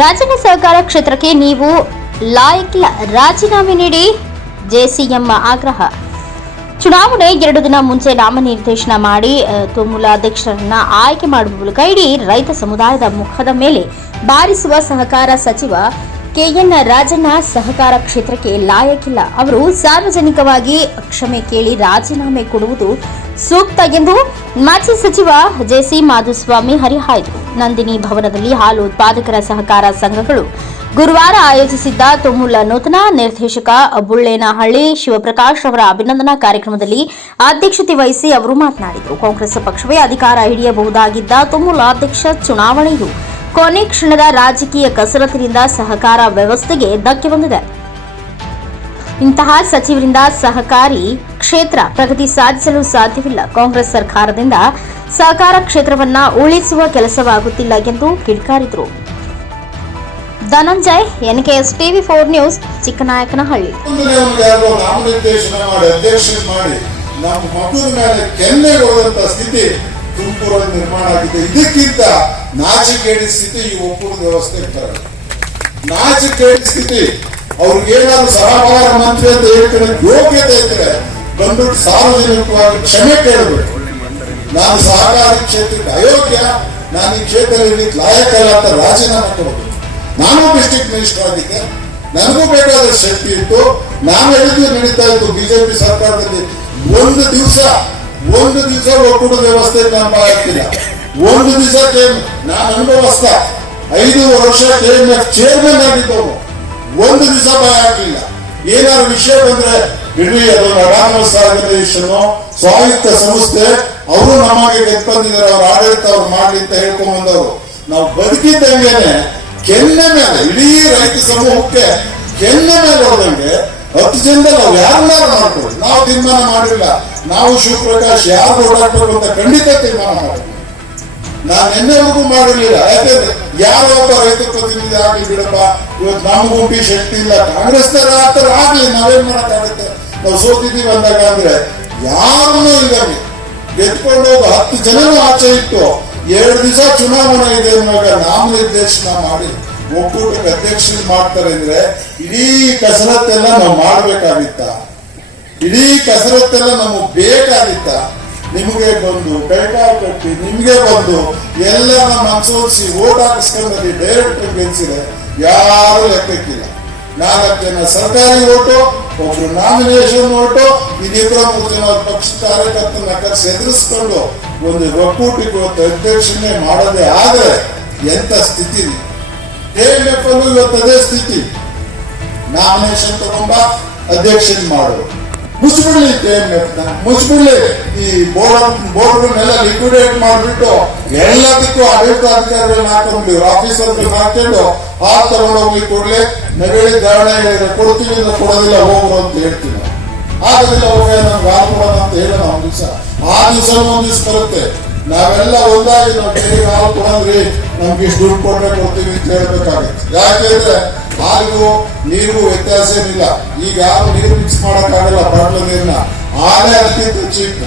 ರಾಜಣ್ಣ ಸಹಕಾರ ಕ್ಷೇತ್ರಕ್ಕೆ ನೀವು ಲಾಯಕ್ಕಿಲ್ಲ, ರಾಜೀನಾಮೆ ನೀಡಿ ಜೆಸಿಎಂ ಆಗ್ರಹ. ಚುನಾವಣೆ 2 ದಿನ ಮುಂಚೆ ನಾಮನಿರ್ದೇಶನ ಮಾಡಿ ತುಮುಲ ಅಧ್ಯಕ್ಷರನ್ನ ಆಯ್ಕೆ ಮಾಡುವ ಮೂಲಕ ಇಡೀ ರೈತ ಸಮುದಾಯದ ಮುಖದ ಮೇಲೆ ಬಾರಿಸುವ ಸಹಕಾರ ಸಚಿವ ಕೆಎನ್ ರಾಜಣ್ಣ ಸಹಕಾರ ಕ್ಷೇತ್ರಕ್ಕೆ ಲಾಯಕ್ಕಿಲ್ಲ. ಅವರು ಸಾರ್ವಜನಿಕವಾಗಿ ಕ್ಷಮೆ ಕೇಳಿ ರಾಜೀನಾಮೆ ಕೊಡುವುದು ಸೂಕ್ತ ಎಂದು ಮಾಜಿ ಸಚಿವ ಜೆಸಿ ಮಾಧುಸ್ವಾಮಿ ಹರಿಹಾಯ್ದರು. ನಂದಿನಿ ಭವನದಲ್ಲಿ ಹಾಲು ಉತ್ಪಾದಕರ ಸಹಕಾರ ಸಂಘಗಳು ಗುರುವಾರ ಆಯೋಜಿಸಿದ್ದ ತುಮುಲ ನೂತನ ನಿರ್ದೇಶಕ ಬುಳ್ಳೇನಹಳ್ಳಿ ಶಿವಪ್ರಕಾಶ್ ಅವರ ಅಭಿನಂದನಾ ಕಾರ್ಯಕ್ರಮದಲ್ಲಿ ಅಧ್ಯಕ್ಷತೆ ವಹಿಸಿ ಅವರು ಮಾತನಾಡಿದರು. ಕಾಂಗ್ರೆಸ್ ಪಕ್ಷವೇ ಅಧಿಕಾರ ಹಿಡಿಯಬಹುದಾಗಿದ್ದ ತುಮುಲ ಅಧ್ಯಕ್ಷ ಚುನಾವಣೆಯು ಕೊನೆ ಕ್ಷಣದ ರಾಜಕೀಯ ಕಸರತ್ತಿನಿಂದ ಸಹಕಾರ ವ್ಯವಸ್ಥೆಗೆ ಧಕ್ಕೆ ಬಂದಿದೆ. ಇಂತಹ ಸಚಿವರಿಂದ ಸಹಕಾರಿ ಕ್ಷೇತ್ರ ಪ್ರಗತಿ ಸಾಧಿಸಲು ಸಾಧ್ಯವಿಲ್ಲ. ಕಾಂಗ್ರೆಸ್ ಸರ್ಕಾರದಿಂದ ಸಹಕಾರ ಕ್ಷೇತ್ರವನ್ನ ಉಳಿಸುವ ಕೆಲಸವಾಗುತ್ತಿಲ್ಲ ಎಂದು ಕಿಡಿಕಾರಿದರು. Dhananjay, NKS TV4 news, Chikkanayakanahalli. ತುಮಕೂರಲ್ಲಿ ನಿರ್ಮಾಣ ಆಗಿದೆ. ಇದಕ್ಕಿಂತ ನಾಚಿಕೇಡಿ ಸ್ಥಿತಿ ಈ ಒಕ್ಕೂಟ ವ್ಯವಸ್ಥೆ ಇರ್ತಾರೆ. ನಾಚಿಕೇಡಿ ಸ್ಥಿತಿ. ಅವ್ರಿಗೇನಾದ್ರು ಸಹಕಾರ ಮಂತ್ರಿ ಅಂತ ಹೇಳ್ತಾರೆ, ಯೋಗ್ಯತೆ ಇದ್ರೆ ಬಂದ್ಬಿಟ್ಟು ಸಾರ್ವಜನಿಕವಾಗಿ ಕ್ಷಮೆ ಕೇಳಬೇಕು. ನಾನು ಸಹಕಾರಿ ಕ್ಷೇತ್ರಕ್ಕೆ ಅಯೋಗ್ಯ, ನಾನು ಈ ಕ್ಷೇತ್ರದಲ್ಲಿ ಲಾಯಕಲ್ಲ ಅಂತ ರಾಜೀನಾಮೆ ಕೊಡಬೇಕು. ನಾನು ಡಿಸ್ಟ್ರಿಕ್ಟ್ ಮಿನಿಸ್ಟರ್ ಆಗಿದ್ದೆ, ನನಗೂ ಬೇಕಾದ ಶಕ್ತಿ ಇತ್ತು. ನಾನು ಹೇಳಿದ್ದು ನಡೀತಾ ಇತ್ತು. ಬಿಜೆಪಿ ಸರ್ಕಾರದಲ್ಲಿ ಒಂದು ದಿವಸ ಒಕ್ಕೂಟದ ವ್ಯವಸ್ಥೆ ನಾನು ಆಗ್ತಿಲ್ಲ. ಒಂದು ದಿವಸ ನಾನು ಅನುಭವಸ್ಥ 5 ವರ್ಷ KMF ಚೇರ್ಮನ್ ಆಗಿದ್ದವು. ಒಂದು ದಿವಸ ಭಯ ಆಗ್ಲಿಲ್ಲ. ಏನಾದ್ರು ವಿಷಯ ಬಂದ್ರೆ ಬಿಡಿ, ಅದು ಆರ್ಗನೈಸೇಷನ್ ಸ್ವಾಯತ್ತ ಸಂಸ್ಥೆ, ಅವರು ನಮಗೆ ಗೆದ್ಕೊಂಡಿದ್ದಾರೆ, ಅವ್ರ ಆಡಳಿತ ಅವ್ರು ಮಾಡ್ಲಿ ಅಂತ ಹೇಳ್ಕೊಂಡ್ ಬಂದವರು. ನಾವು ಬದುಕಿದ್ದಂಗೆನೆ ಕೆನ್ನೆ ಮೇಲೆ ಇಡೀ ರೈತ ಸಮೂಹಕ್ಕೆ ಕೆನ್ನೆ ಮೇಲೆ ಹೊಡೆದಂಗೆ 10 ಜನದಲ್ಲಿ ನಾವು ಯಾರನ್ನಾರು ಮಾಡ್ಕೊಳ್ಳಿ. ನಾವು ತೀರ್ಮಾನ ಮಾಡಿಲ್ಲ. ನಾವು ಶಿವಪ್ರಕಾಶ್ ಯಾರು ಓಡಾಡ್ಬೇಕು ಅಂತ ಖಂಡಿತ ತೀರ್ಮಾನ ಮಾಡಿಲ್ಲ. ನಾನು ಎನ್ನೆವರೆಗೂ ಮಾಡಿರ್ಲಿಲ್ಲ. ಯಾಕಂದ್ರೆ ಯಾರೊಬ್ಬ ರೈತ ಪ್ರತಿನಿಧಿ ಆಗ್ಲಿ ಬಿಡಪ್ಪ, ಇವತ್ತು ನಮಗೂ ಶಕ್ತಿ ಇಲ್ಲ, ಕಾಂಗ್ರೆಸ್ನರ ಆತರ ಆಗ್ಲಿ, ನಾವೇನ್ ಮಾಡಕ್ಕಾಗುತ್ತೆ? ನಾವು ಸೋತಿದ್ದೀವಿ ಅಂದಾಗ ಅಂದ್ರೆ ಯಾರನ್ನೂ ಇದ್ದಾವೆ ಗೆದ್ಕೊಂಡು 10 ಜನನೂ ಆಚೆ ಇಟ್ಟು 2 ದಿವಸ ಚುನಾವಣೆ ಇದೆ ಅನ್ನುವಾಗ ನಾಮನಿರ್ದೇಶನ ಮಾಡಿ ಒಕ್ಕೂಟಕ್ಕೆ ಅಧ್ಯಕ್ಷ ಮಾಡ್ತಾರೆ ಅಂದ್ರೆ ಇಡೀ ಕಸರತ್ತೆಲ್ಲ ನಾವು ಮಾಡ್ಬೇಕಾಗಿತ್ತ? ಇಡೀ ಕಸರತ್ತೆಲ್ಲ ನಮಗೆ ಬೇಕಾಗಿತ್ತ? ನಿಮಗೆ ಬಂದು ಕೈಕಾಲು ಕಟ್ಟಿ ನಿಮ್ಗೆ ಬಂದು ಎಲ್ಲರ ಮನಸೋರಿಸಿ ಓಟ್ ಹಾಕಿಸ್ಕೊಂಡ್ರೆ ಡೈರೆಕ್ಟ್ ಗೆಲ್ಸಿದ್ರೆ ಯಾರು ಲೆಕ್ಕಕ್ಕಿಲ್ಲ. 4 ಜನ ಸರ್ಕಾರಿ ಓಟು, ಒಬ್ರು ನಾಮಿನೇಷನ್ ಓಟು, 2-3 ಜನ ಪಕ್ಷ ಕಾರ್ಯಕರ್ತನ ಕರೆಸಿ ಎದುರಿಸ್ಕೊಂಡು ಒಂದು ಒಕ್ಕೂಟಕ್ಕೆ ಅಧ್ಯಕ್ಷನೇ ಮಾಡೋದೇ ಆದ್ರೆ ಎಂತ ಸ್ಥಿತಿ? KMF ಅಲ್ಲೂ ಇವತ್ತು ಅದೇ ಸ್ಥಿತಿ. ನಾಮಿನೇಷನ್ ತಗೊಂಡ ಅಧ್ಯಕ್ಷನ್ ಮಾಡೋದು, ಮುಚ್ಚಿಬಿಡ್ಲಿ KMF ನ, ಮುಚ್ಚಿಬಿಡ್ಲಿ. ಈ ಬೋರ್ಡ್ನೆಲ್ಲ ಲಿಕ್ವಿಡೇಟ್ ಮಾಡಿಬಿಟ್ಟು ಎಲ್ಲದಕ್ಕೂ ಆಡಳಿತ ಅಧಿಕಾರಿಗಳನ್ನ ಹಾಕೊಂಡು ಆಫೀಸರ್ಗಳು ಹಾಕೊಂಡು ಹಾಲು ತಗೊಂಡೋಗ್ಲಿಕ್ಕೆ ಕೊಡ್ಲಿ, ನಗಳಿ ಧಾರಣೆ ಕೊಡ್ತೀವಿ ಅಂತ ಕೊಡೋದಿಲ್ಲ, ಹೋಗ್ರು ಅಂತ ಹೇಳ್ತೀವಿ. ಆಗೋದಿಲ್ಲ, ಹೋಗಿ ನಮ್ಗೆ ಹಾಲು ಕೊಡೋಣ ಅಂತ ಹೇಳೋಣ. ಒಂದ್ ದಿವಸ ಆ ದಿವಸ ಒಂದ್ ದಿವಸ ಬರುತ್ತೆ. ನಾವೆಲ್ಲ ಒಂದಾಗಿ ನಾವು ಡೈರಿಗೆ ಹಾಲು ಕೊಡಂದ್ರಿ, ನಮ್ಗೆ ಇಷ್ಟು ದುಡ್ಡು ಕೊಡ್ತೀವಿ ಅಂತ ಹೇಳ್ಬೇಕಾಗುತ್ತೆ. ಯಾಕೆಂದ್ರೆ ಹಾಲಿಗೂ ನೀರಿಗೂ ವ್ಯತ್ಯಾಸ ಏನಿಲ್ಲ. ಈಗ ಯಾರು ನೀರು ಮಿಕ್ಸ್ ಮಾಡಕ್ಕಾಗಲ್ಲ, ಬಾಟ್ಲ ನೀರನ್ನ, ಆನೆ ಅದಕ್ಕಿಂತ ಚೀಪ್.